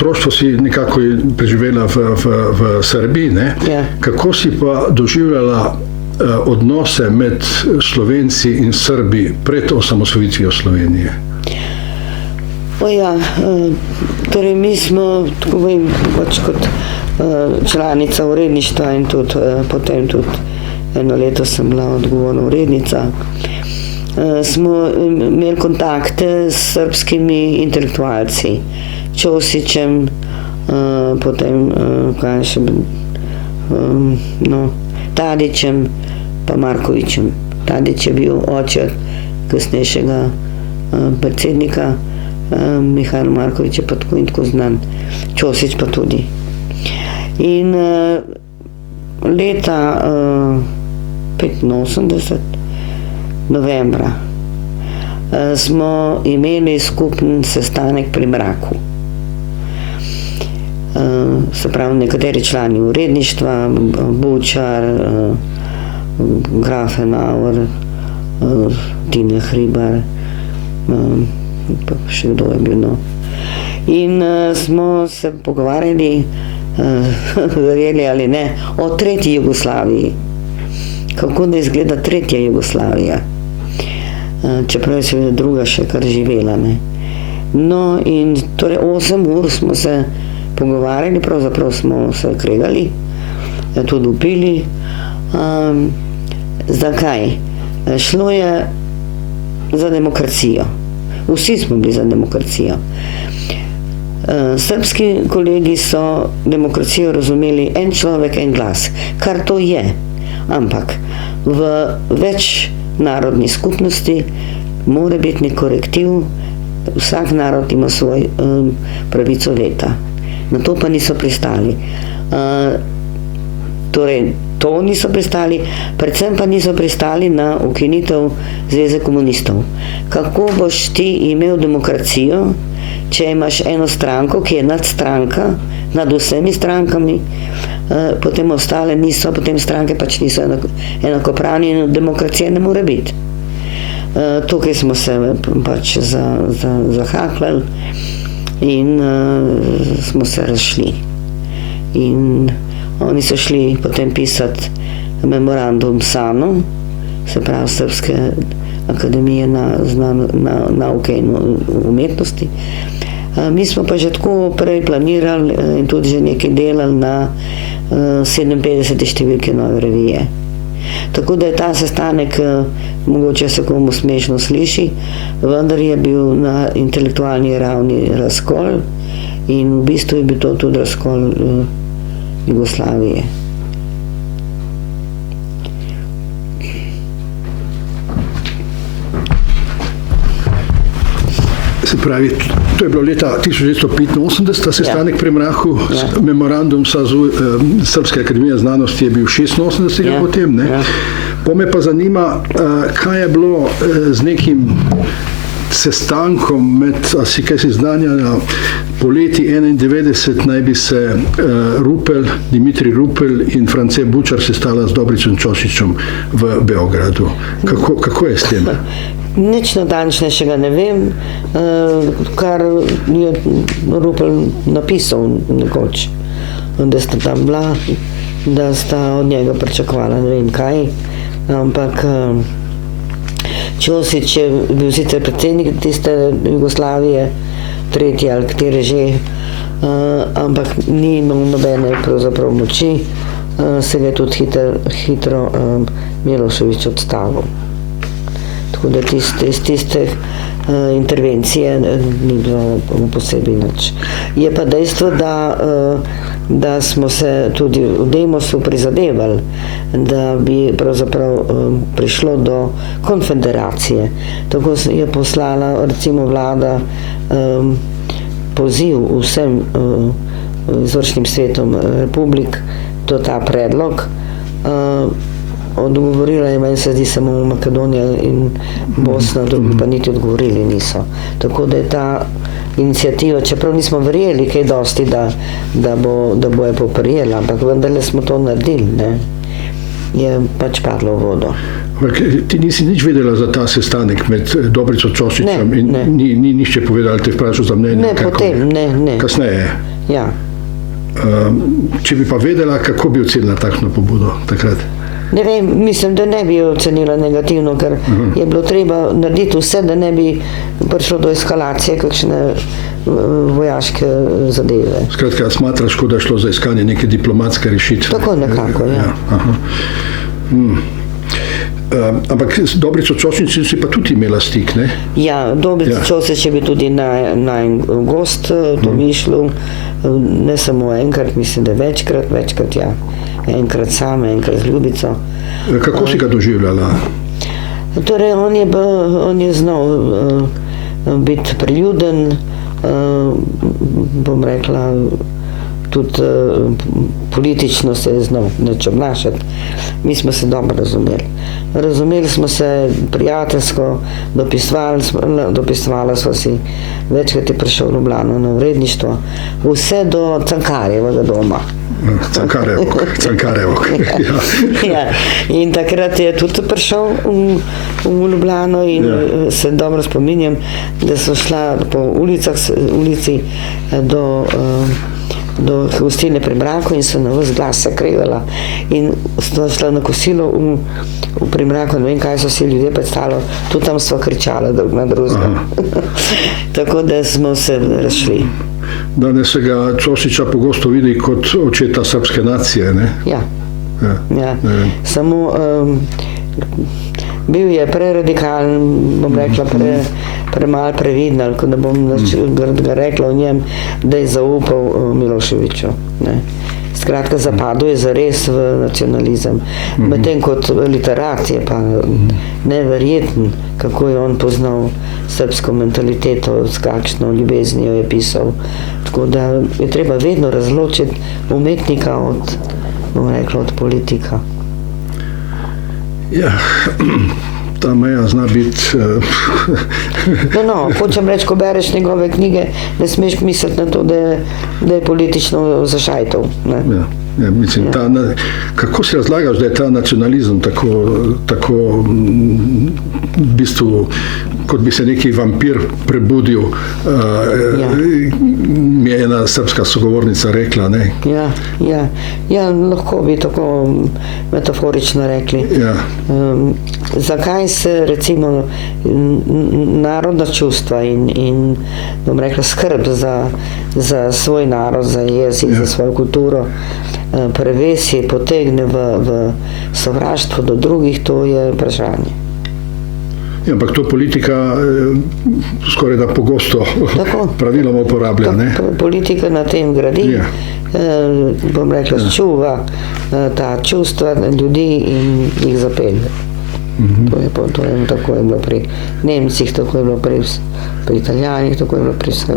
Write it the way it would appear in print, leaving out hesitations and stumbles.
otroštvo si nekako preživela v Srbiji, ne? Ja. Kako si pa doživljala odnose med Slovenci in Srbi pred osamosvojitvijo Slovenije? Torej mi smo, tako vem, kot članica uredništva in tudi potem tudi eno leto sem bila odgovorna urednica, smo imeli kontakte s srbskimi intelektualci, Ćosićem, potem kaj še, Tadićem pa Markovićem. Tadić je bil oče kasnejšega predsednika, Mihajlo Marković je pa tako in tako znan, Ćosić pa tudi. In leta 85, novembra, smo imeli skupen sestanek pri mraku. Se pravi, nekateri člani uredništva, Bučar, Grafenauer, Tina Hribar, pa še kdo je bil, no. In smo se pogovarjali, verjeli ali ne, o tretji Jugoslaviji. Kako da izgleda tretja Jugoslavija. Čeprav je seveda druga še kar živela, ne. No, in torej 8 ur smo se pogovarjali, pravzaprav smo se kregali, tudi upili. Zakaj? Šlo je za demokracijo. Vsi smo bili za demokracijo. Srbski kolegi so demokracijo razumeli en človek, en glas, kar to je. Ampak v več narodni skupnosti mora biti nek korektiv, vsak narod ima svoj pravico veta. Na to pa niso pristali. Torej, to niso pristali, predvsem pa niso pristali na ukinitev Zveze komunistov. Kako boš ti imel demokracijo, če imaš eno stranko, ki je nadstranka, nad vsemi strankami, potem ostale niso, potem stranke pač niso enakopravni in demokracije ne more biti. Tukaj smo se pač zahaklali in smo se razšli. In oni so šli potem pisati memorandum SANU, se pravi Srpske akademije nauke in umetnosti. Mi smo pa že tako prej planirali in tudi že nekaj delali na 57. številki Nove revije. Tako da je ta sestanek, mogoče se komu smešno sliši, vendar je bil na intelektualni ravni razkol in v bistvu je bil to tudi razkol Jugoslavije. Se pravi, to je bilo leta 1985, sestanek pri mraku, memorandum Srpske akademije znanosti je bil 86. potem, ne? Po me pa zanima, kaj je bilo z nekim sestankom si kaj si znanja, poleti 91 naj bi se Dimitrij Rupel in France Bučar sestala z Dobricom Ćosićem v Beogradu. Kako je s tem? Nič natančnejšega ne vem, kar je Rupel napisal nekoč, da sta tam bila, da sta od njega pričakovala ne vem kaj, ampak Ćosić je bil sicer predsednik tiste Jugoslavije, tretji ali katere že, ampak ni imel nobene pravzaprav moči, se ga je tudi hitro Milošević odstavil. Tako da tiste intervencije ni bilo posebej nič. Je pa dejstvo, da smo se tudi v Demosu prizadevali, da bi pravzaprav prišlo do konfederacije. Tako je poslala recimo vlada poziv vsem izvršnim svetom republik, to ta predlog. Odgovorila je, meni se zdi, samo Makedonija in Bosna, drugi pa niti odgovorili niso. Tako da je ta inicijativa, čeprav nismo verjeli kaj dosti, da bo je poprijela, ampak vendarle smo to naredili, ne, je pač padlo v vodo. Ti nisi nič vedela za ta sestanek med Dobrico Čočičem in ni nišče povedal, te vprašal za mnenje? Ne, potem, ne. Kasneje? Ja. Če bi pa vedela, kako bi ocenila takšno pobudo takrat? Ne vem, mislim, da ne bi ocenila negativno, ker je bilo treba narediti vse, da ne bi prišlo do eskalacije kakšne vojaške zadeve. Skratka, smatraš, da je šlo za iskanje neke diplomatske rešitve? Tako nekako, ja. Ampak z Dobrico Čočičem si pa tudi imela stik, ne? Ja, Dobrico Čočič je bil tudi na gost to mišlju, ne samo enkrat, mislim, da večkrat, ja. Enkrat sam, enkrat z Ljubico. Kako si ga doživljala? Torej, on je znal biti priljuden, bom rekla, tudi politično se je znal neč obnašati. Mi smo se dobro razumeli. Razumeli smo se prijateljsko, dopisovala sva si, večkrat je prišel v Ljubljano na uredništvo, vse do Cankarjevega doma. Cankarjevog. Ja. In takrat je tudi prišel v Ljubljano in se dobro spominjam, da so šla po ulici do gostilne Pri mraku in so na ves glas se krevala. In so šla na kosilo v Pri mraku, ne vem, kaj so si ljudje predstavljali, tudi tam sva kričala drug na drugega. Tako da smo se razšli. Danes se ga Čočiča pogosto vidi kot očeta srpske nacije, ne? Ja. Samo bil je preradikalen, bom rekla, premalo previden, ali da bom ga rekla o njem, da je zaupal Miloševiću. Skratka, zapadel je zares v nacionalizem. Medtem kot literat je pa neverjeten, kako je on poznal srbsko mentaliteto, s kakšno ljubeznijo je pisal. Tako da je treba vedno razločiti umetnika od, bom rekla, od politika. Ja, ta meja zna biti... No, hočem reči, ko bereš njegove knjige, ne smeš misliti na to, da je politično zašajtov. Ja, mislim, kako si razlagaš, da je ta nacionalizem tako v bistvu, kot bi se neki vampir prebudil, mi je ena srpska sogovornica rekla, ne? Ja, lahko bi tako metaforično rekli. Zakaj se recimo narodna čustva in bom rekla skrb za svoj narod, za jezik, za svojo kulturo prevesi, potegne v sovraštvo do drugih, to je vprašanje. Ja, ampak to politika skoraj da pogosto praviloma uporablja, ne? Politika na tem gradi, bom rekla, čuva ta čustva ljudi in jih zapelje. Tako je bilo pri Nemcih, tako je bilo pri Italijanih, tako je bilo pri vseh.